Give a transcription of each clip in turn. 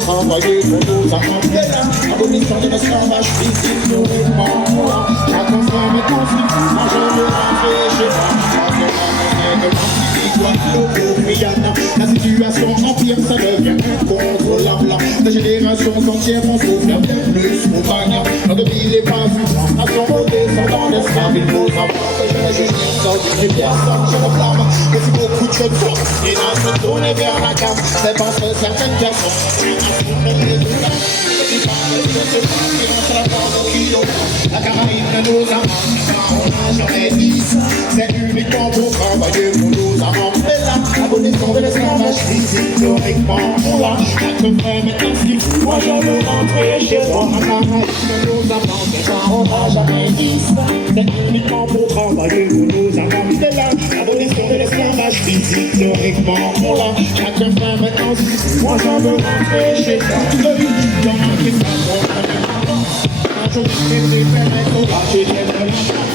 Travailler pour nos amants, abolition de l'esclavage physique, nourrissement. Chacun fait mes conflits, moi je veux rentrer chez moi. La situation empire, ça devient incontrôlable. Les générations entières vont souffrir de plus au bagnard. Notre ville n'est pas vue, nation redescend dans l'esclave. Il faut savoir que je ne juge personne, et personne je me blâme. Mais si beaucoup de jeunes sont et dans se tourner vers la cave, c'est parce que certaines personnes la Caraïbe de nos amants, on n'a jamais dit ça. C'est uniquement pour travailler pour nos amants. Mais là, l'abolition de l'esclavage physique, théoriquement, on l'a. Chaque frère maintenant ce qu'il faut. Moi je veux rentrer chez moi. La Caraïbe de nos amants, mais ça, on n'a jamais dit ça. C'est uniquement pour travailler pour nos amants. Mais là, l'abolition de l'esclavage physique, théoriquement, on l'a. Chaque frère maintenant ce qu'il faut. Moi je veux rentrer chez moi. Je vais te permettre de lâcher de la chance.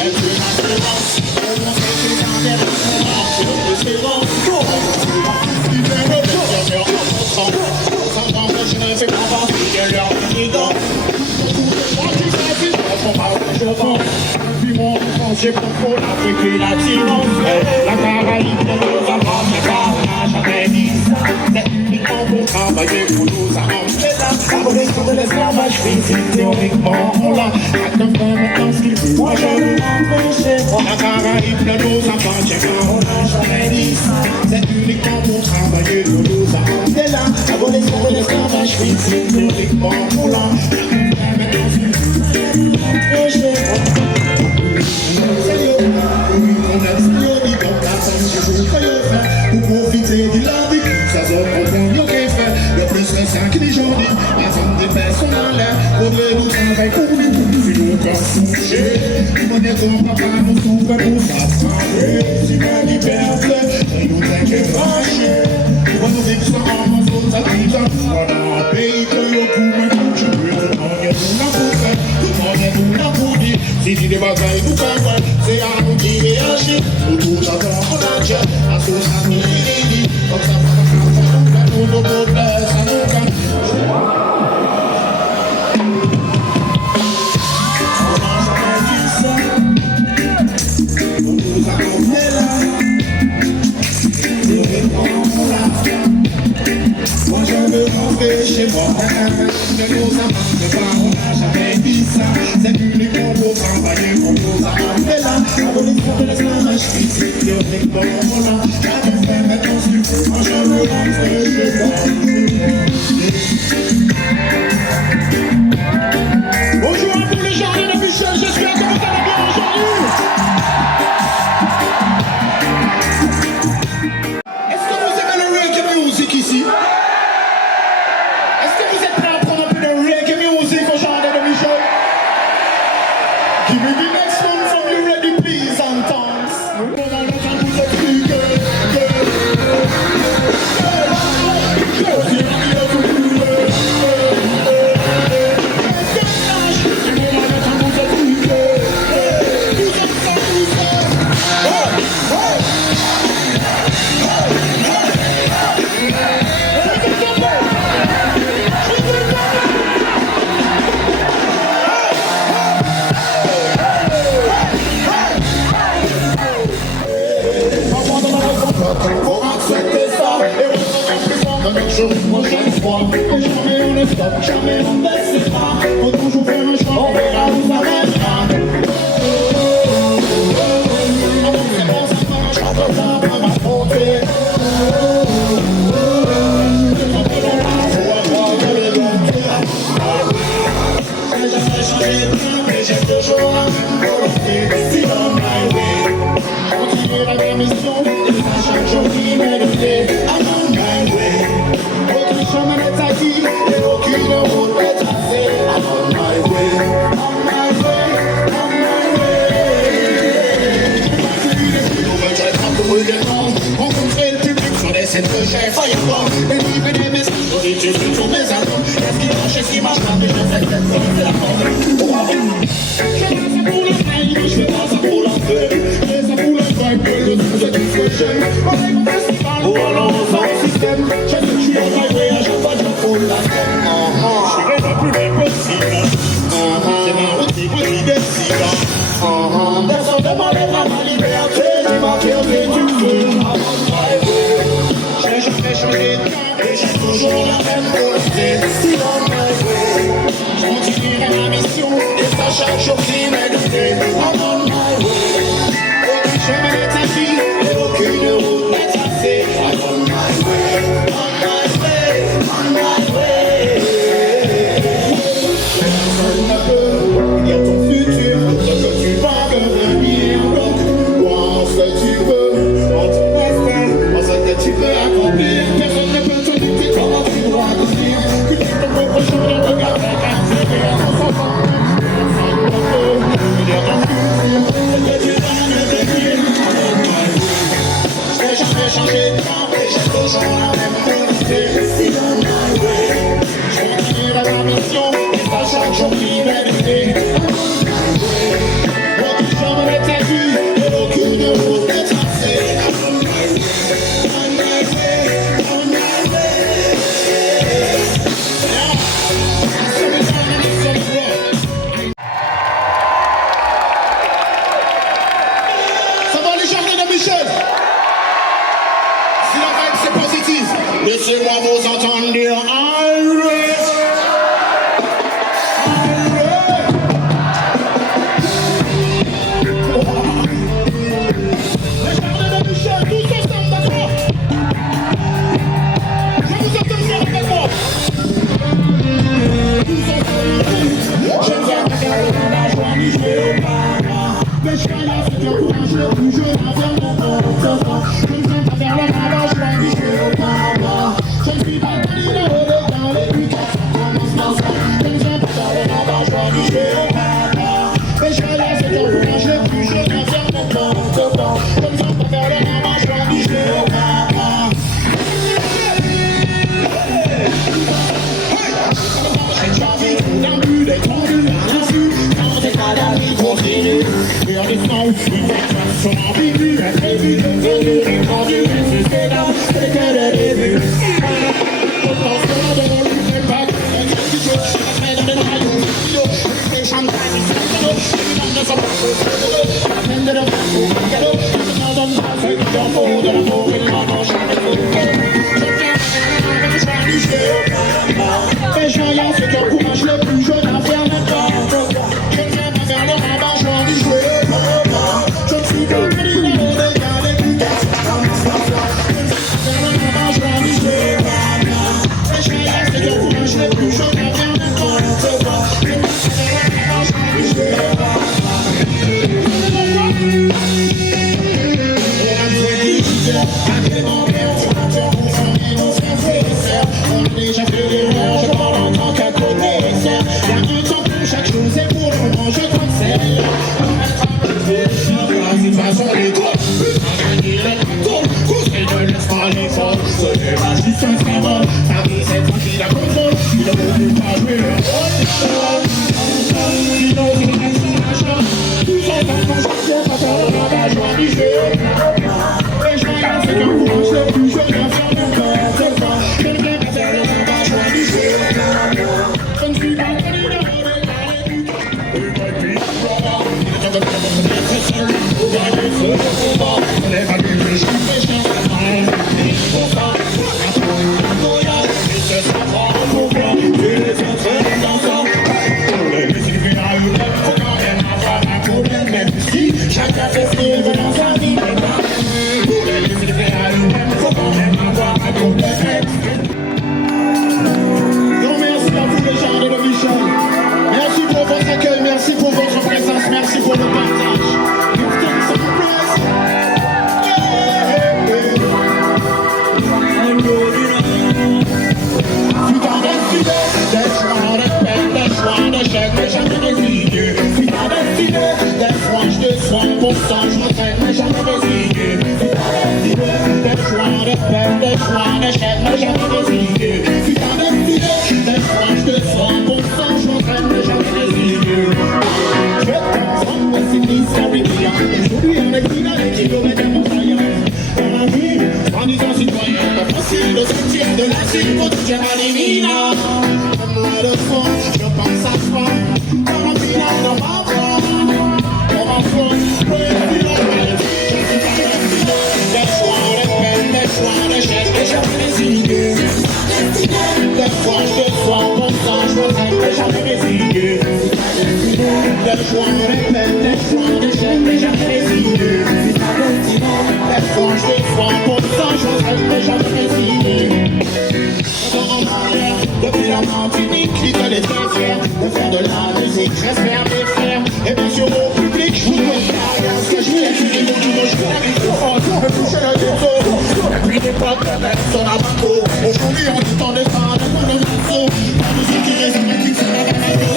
Elle veut ma présence. Elle m'a fait des engagements. Je veux je ne fais pas partie de leur unident. Puis mon enfance, j'ai pas trop l'Afrique et l'Attirance. La Caraïbe de nos amants, mais pas on n'a jamais dit ça. C'est uniquement pour travailler pour nos amants. L'abolition de l'esclavage physique, théoriquement, on l'a. Chacun fait maintenant ce qu'il veut. Moi je veux rentrer chez moi. La Caraïbe de nos enfants, j'ai pas on n'a jamais dit ça. C'est uniquement pour travailler pour nos amants. C'est là, l'abolition de l'esclavage physique, théoriquement, on l'a. Chacun fait maintenant ce qu'il veut. Rentrer chez moi. On a dit comme la femme, je vous croyais faire. Pour profiter de la vie, ça se comprend mieux qu'est fait. Le plus récent qui les gens disent, la femme des personnes en l'air. Faudrait nous travailler pour nous, si nous quand soucher. Nous ne sommes pas nous souffrir pour s'attraper. Si nous liberté, nous t'inquiète marcher. Nous va nous vivre sans en faute à tout ça. Voilà un pays que le coup maintenant, je veux te demander tout la pour faire. Tout demander tout la pour dire. Si tu des bagailles nous faire, c'est à nous qui réagir. Nous tous j'adore on a déjà, à tout ça nous dit. Comme ça, nous nous nous ça nous gagne. Moi je veux rentrer chez moi. De nos amants, mais pas on n'a jamais dit ça. C'est uniquement pour travailler pour nos amants. Mais là, l'abolition de l'esclavage physique, théoriquement, on l'a. Chacun fait maintenant ce qu'il faut. Moi je veux rentrer chez moi. Bonjour à tous les jardins de Michel, j'espère que vous allez bien aujourd'hui. Est-ce que vous aimez le reggae music ici? Est-ce que vous êtes prêts à prendre un peu de reggae music au jardin de Michel? Give me the next one from you ready please and dance. Pendant le temps vous expliquez jamais on ne stop, jamais on baisse pas. Faut toujours faire un choix, on verra où ça mènera. C'est bon, ça marche, ça va m'affronter. J'ai jamais changé de plan, mais j'ai toujours un volonté. Si on my way, continuer la même mission, et ça chaque jour qui m'est donné. I'm on my way. Chemin est acquis et aucune route est tracée. I'm on my way, on my way, on my way. J'ai nouvelles, j'ai parcouru des mondes, rencontrer le public sur des scènes que j'ai fireball. Délivrer des messages positifs sur mes albums. Qu'est-ce qui marche pas, mais je sais que c'est la mode. Je fais ça pour le fame, je fais pas ça pour la fête. Je fais ça pour le vibe, le truc, c'est tout ce que j'aime. On est mon festival, ou alors on sort le système. suis en my way, je vois du fond la scène. J'irai le plus loin possible. C'est ma route qui décide. Personne ne m'enlèvera ma liberté, ni ma fierté du feu. J'ai jamais changé de camp et j'ai toujours la même volonté. Still on my way. Je continuerai ma mission et ça chaque jour qui m'est donné. I'm on my way. Aucun chemin n'est acquis et aucune route n'est tracée. I'm on my way. On my way. On my way. Personne ne peut dire ton futur, ce que tu vas devenir. Donc, crois en ce que tu peux, en ton destin, en ce que tu peux accomplir. Personne ne peut te dicter comment tu dois agir. Que tu te propres chemin, regarde avec intérêt à ton enfant. Personne ne peut dire ton futur, ce que tu vas devenir. Je n'ai jamais changé de camp et j'ai toujours la même volonté. Still on my way. Je continuerai ma mission et ça chaque jour qui m'est donné. Aucun chemin n'est acquis et aucune route n'est tracée. On my way, on my way. Ça va les jardins de Michel? Si la vibe c'est positif, laissez-moi vous entendre dire Iris. Les jardins de Michel, tous ensemble, d'accord? Je vous entends dire avec moi. Tous ensemble, j'aime bien regarder dans la joie du jeu au parent. Mais je suis là, c'est un courage le plus jeune à faire mon corps. J'aime bien faire le ravage, joie du jeu au parent. Je ne suis pas candidat au dans l'éducation, commence dans ça. J'aime bien faire le ravage, joie du jeu au parent. Mais je suis là, c'est un courage le plus jeune à faire mon corps. J'aime bien faire le ravage, joie du jeu au parent. J'ai déjà vu d'un but des tendus à l'insu. Quand des cas d'avis continuent. Et en descendant, une situation ambiguë, imprévue, devenue, répandue, c'est là, c'est que le début. On pense que l'on devant lui fait pas que les gens qui jouent, je resterai dans les rails, les champagnes, les cadeaux, les gens ne sont pas faux, la peine de leur faire pour un cadeau, je ne donne pas ce qu'il en faut, de l'amour et de l'argent, jamais trop. Je viens avec le choix du jeu, et je regarde ce qui encourage le plus jeune à faire n'importe quoi. Je ne viens pas faire le rabat, je vois du jouer. Je ne suis pas candidat au dégât d'éducation, commence par ça. Je ne sais pas faire le rabat, je vois du jouer. Et je regarde ce qui encourage le plus jeune à faire n'importe quoi. Je ne sais pas faire le rabat, je vois du jouer. Et un peu difficile, avec mon père, tu vas te confondre, nos frères et sœurs. On a déjà fait l'erreur, je parle en tant qu'à connaisseur. Il y a un temps pour chaque chose et pour le moment je crois que c'est là. De toute façon les gros, gagner les contrôles, conseil ne laisse pas les forts. Ce n'est pas juste un symbole, ta vie c'est tranquille à contrôle. Il ne veut pas jouer le rôle. Sinon c'est une action d'achat. Tous ensemble quand je viens pas faire le ravage, joie du jeu. Et je regarde ce qu'un courage le plus jeune à faire n'importe quoi. Je ne viens pas faire le ravage, joie du jeu. Je ne suis pas candidat au dégât d'éducation. Et moi puis il est temps de faire votre être seul. Pour gagner ce combat, on n'est pas plus riche que les chiens. Et pour ça, un peu de voyage, et ce sera pas un combat. Tu les entraînes dans ça. Les musiques à eux-mêmes, faut quand même avoir un problème. Même si chacun fait ce qu'il veut dans sa vie. Pour les musiques à eux-mêmes, faut quand même Tipo tu Giovannina, moi de fond, je pense à toi. Comme un final dans ma voix, comme un fond, des fois les peines, des fois les gestes, et jamais les idées. Des fois je te sois content, je me sens que jamais les idées. Des fois les peines, des fois les gestes, et jamais les idées. Des fois je te sois content, je me sens que jamais les idées. Depuis la Martinique, l'idée est très fière de faire de la musique, j'espère mes frères. Et bien sûr au public, je vous demande ce que je voulais étudier mon niveau, je voulais microphone, me toucher le ghetto. Depuis l'époque de Benson à Marco, aujourd'hui on dit tant de temps, de mon morceau. La musique qui résonne, qui fait la radio.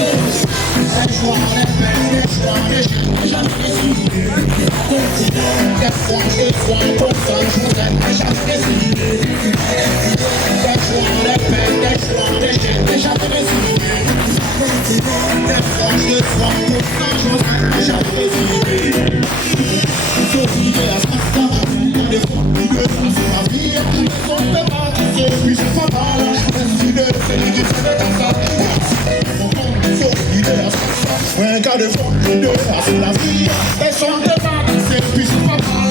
Les joies, les peines, les joies, les chiens, jamais les idées. Des fois je sois content, je vous aime, jamais les idées. Des joies, les peines, les joies, les chiens, jamais les idées. Des fois je sois content, je vous aime, jamais les idées. Sophie de la Sasta, des fois l'idée c'est ma vie. Les gens ne pas qui c'est, puis c'est pas mal. L'idée c'est l'idée, c'est le temps. Sophie de la Sasta, un gars de fond, l'idée c'est la vie. Les gens ne pas qui c'est, puis c'est pas mal.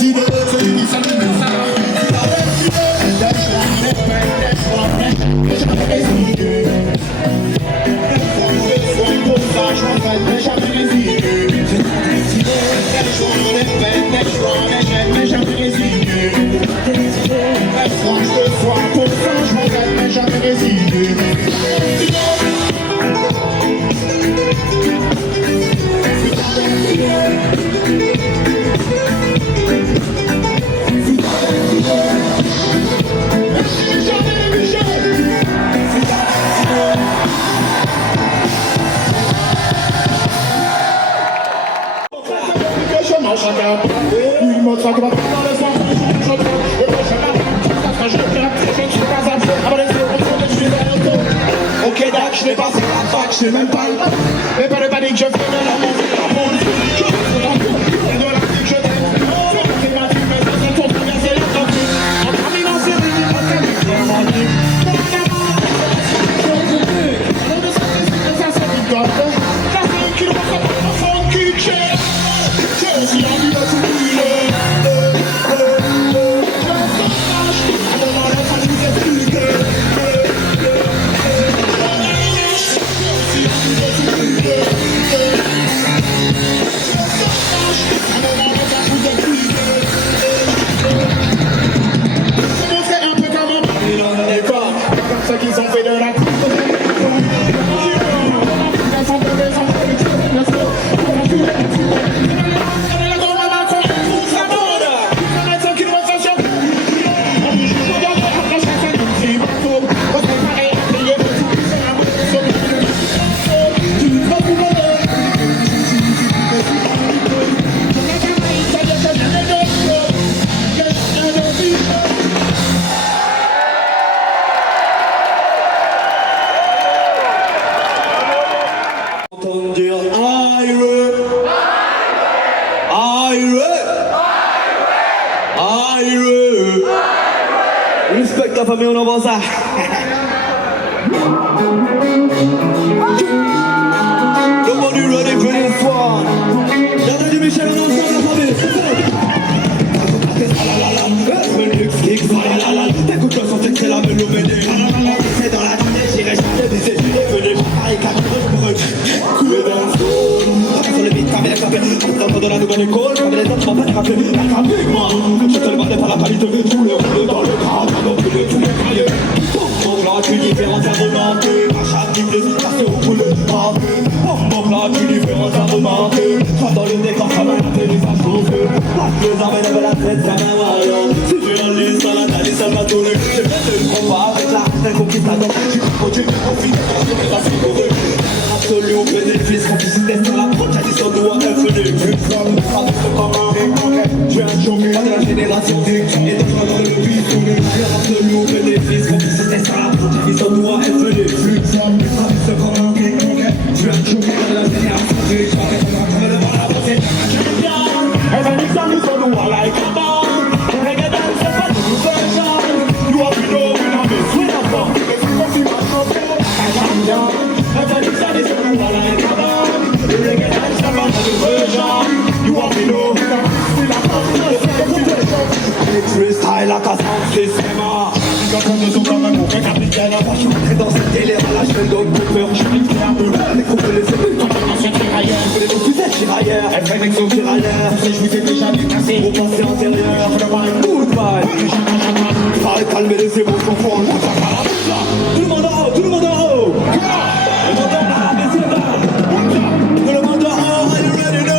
L'idée c'est l'idée, c'est le temps. La belle idée, les gens ne peuvent, les gens ne jamais les idées. Les fois je sois pour ça, je m'en fais, mais jamais les idées. Les joies, les peines, les joies, les gênes, mais jamais les idées. Les fois je sois pour ça, je m'en fais, mais jamais les idées. Il montre ça que va dans les soins, je et moi je m'arrête, je ne suis pas à faire, avant les yeux, je suis vers le ok, d'accord, je n'ai pas fait la fac, je n'ai même pas le temps. Mais pas de panique, je fais de la montre, la montre, je fais dans tout, et de la vie, je t'aime. C'est ma vie, mais ça c'est pour traverser l'Atlantique. En caminant, c'est lui, en caminant, c'est ma vie. Ça c'est une gomme, ça c'est une kilo, ça c'est un funky chair. J'ai aussi envie de tout brûler. Qu'ils ont fait de la Respect la famille, on envoie ça. Nobody ready for this one. J'attends du Michel, on envoie la famille. T'écoutes le son, c'est la mélodie. C'est dans la journée, j'irai chercher des études. Venez préparer 4 heures pour couler dans la zone. Sur le beat, comme les capés. Enfants de la nouvelle école, comme les autres, on va frapper. La capée, moi. Je te le demande par la qualité. Tout le monde dans le cadre, dans tous les cahiers. Pour là, tu différentes à remarquer. À chaque idée, ça se roule. Pour là, tu différentes à remarquer. Soit dans le décor, comme un atelier, ça chauffe. Les armes, elles veulent la tête, ça m'a mal. Si tu enlises, ça la tête, ça va tourner. Je viens de le combat avec la un conquistador. Tu continue de profiter, tu vas figurer. Absolu au bénéfice, complicité sur la proche, addition de un FD. Plus comme un réconquête. Je viens de choquer de la génération D. Et de toi dans le bidonné. Absolu au bénéfice, complicité sur la proche, addition de un FD. Plus comme un réconquête. Je viens de choquer de la génération D. Je viens de choquer de la génération D. Every time you go to war like a bomb, reggae dance, it's a new version. You have to know when I'm compte de son comme un mauvais capitaine. Moi je suis rentré dans cette délire à la chaîne donc pour peur. Je suis un peu avec qu'on peut laisser le temps. Ancien tirailleur, Vous les vous êtes tirailleurs, elle fait avec son tirailleur. je vous ai déjà dépassé. Au passé antérieur, goodbye. Fallait calmer les émotions pour le tout le monde en haut, tout le monde en haut. Le monde en bas, mais c'est mal. Tout le monde en haut, are you ready now?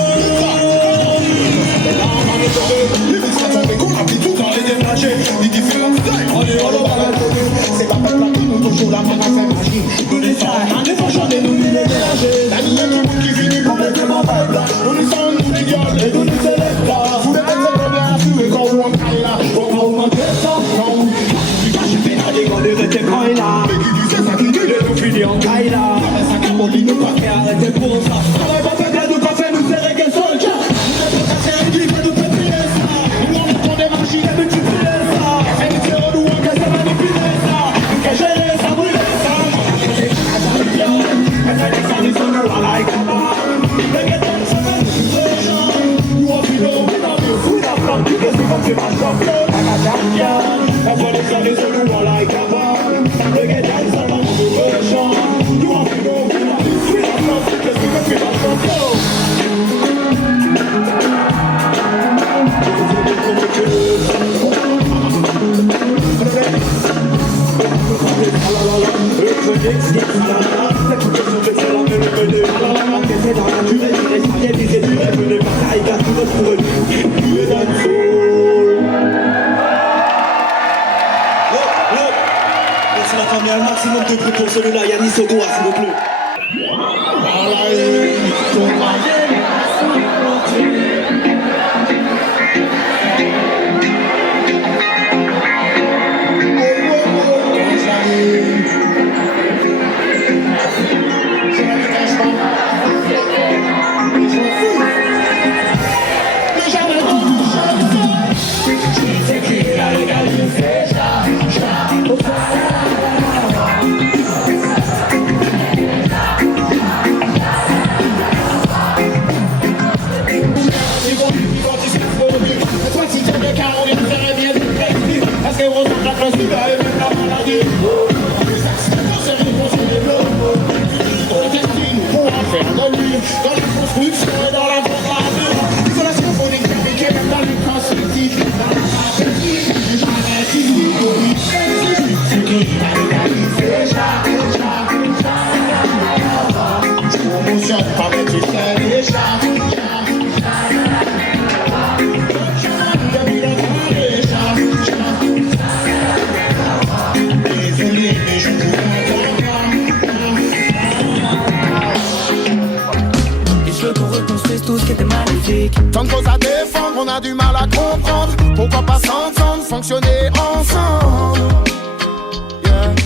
C'est pas peuple qui nous toujours la main à faire magie. Nous les sacs, on est pas chanter, nous les déranger. La ligne qui finit complètement bête. Nous nous sommes nous qui gueulent et nous nous élèvent là. Vous les mecs c'est bien assuré quand on caille là. On augmente ça, non. Je fais la dégonde de tes coins là. Mais qui disait ça qui dit De nous finir en caille là. ça capote nous pas. Et arrêtez pour ça. Travaille pas faire de café, nous serrer qu'un soldier. Nous sommes cassés un livre nous fait filer ça. Nous on prend des machines et Tu fais ça. et nous tirons nous en casse à manipuler ça. Nous qu'à gérer ça, brûler ça. Merci la famille, un maximum de bruit pour celui-là, Yannis Odoa s'il vous plaît. Dans la construction et dans la propagande, l'isolation phonique qui est même dans le cosmétique, dans la stratégie, jamais fini. C'est qui va légaliser promotion, pas mettre du sel et désolé, mais je ne pouvais tout ce qui était magnifique. Tant de choses à défendre, on a du mal à comprendre. Pourquoi pas s'entendre, fonctionner ensemble?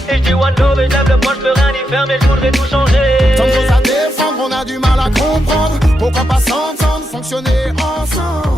Et je dis one love et j'aime le point, je peux rien y faire, mais je voudrais tout changer. Tant de choses à défendre, on a du mal à comprendre. Pourquoi pas s'entendre, fonctionner ensemble?